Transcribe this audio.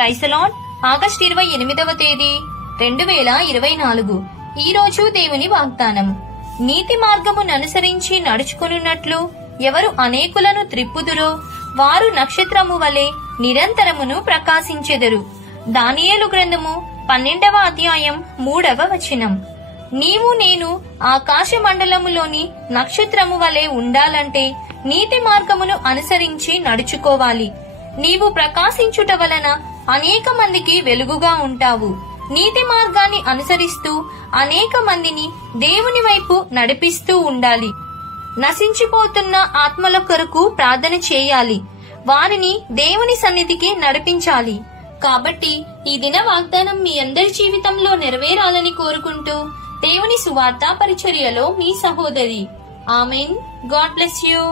Praise the Lord. August 28వ తేదీ 2024. ఈ రోజు దేవుని వాగ్దానం. నీతి మార్గమును అనుసరించి నడుచుకొనున్నట్లు ఎవరు అనేకులను త్రిప్పుదురో వారు నక్షత్రము వలె నిరంతరమును ప్రకాశించెదరు. దానియేలు గ్రంథము 12వ అధ్యాయం 3వ వచనం. నీవు నేను ఆకాశ మండలములోని నక్షత్రము వలె ఉండాలంటే నీతి మార్గమును అనుసరించి నడుచుకోవాలి. నీవు ప్రకాశించుట వలన అనేక మందికి వెలుగుగా ఉంటావు. నీతి మార్గాన్ని అనుసరిస్తూ అనేక మందిని దేవుని వైపు నడిపిస్తూ ఉండాలి. నశించిపోతున్న ఆత్మల కొరకు ప్రార్థన చేయాలి. వారిని దేవుని సన్నిధికి నడిపించాలి. కాబట్టి ఈ దిన వాగ్దానం మీ అందరి జీవితంలో నెరవేరాలని కోరుకుంటూ దేవుని సువార్త పరిచర్యలో మీ సహోదరి. ఆమెన్. God bless you.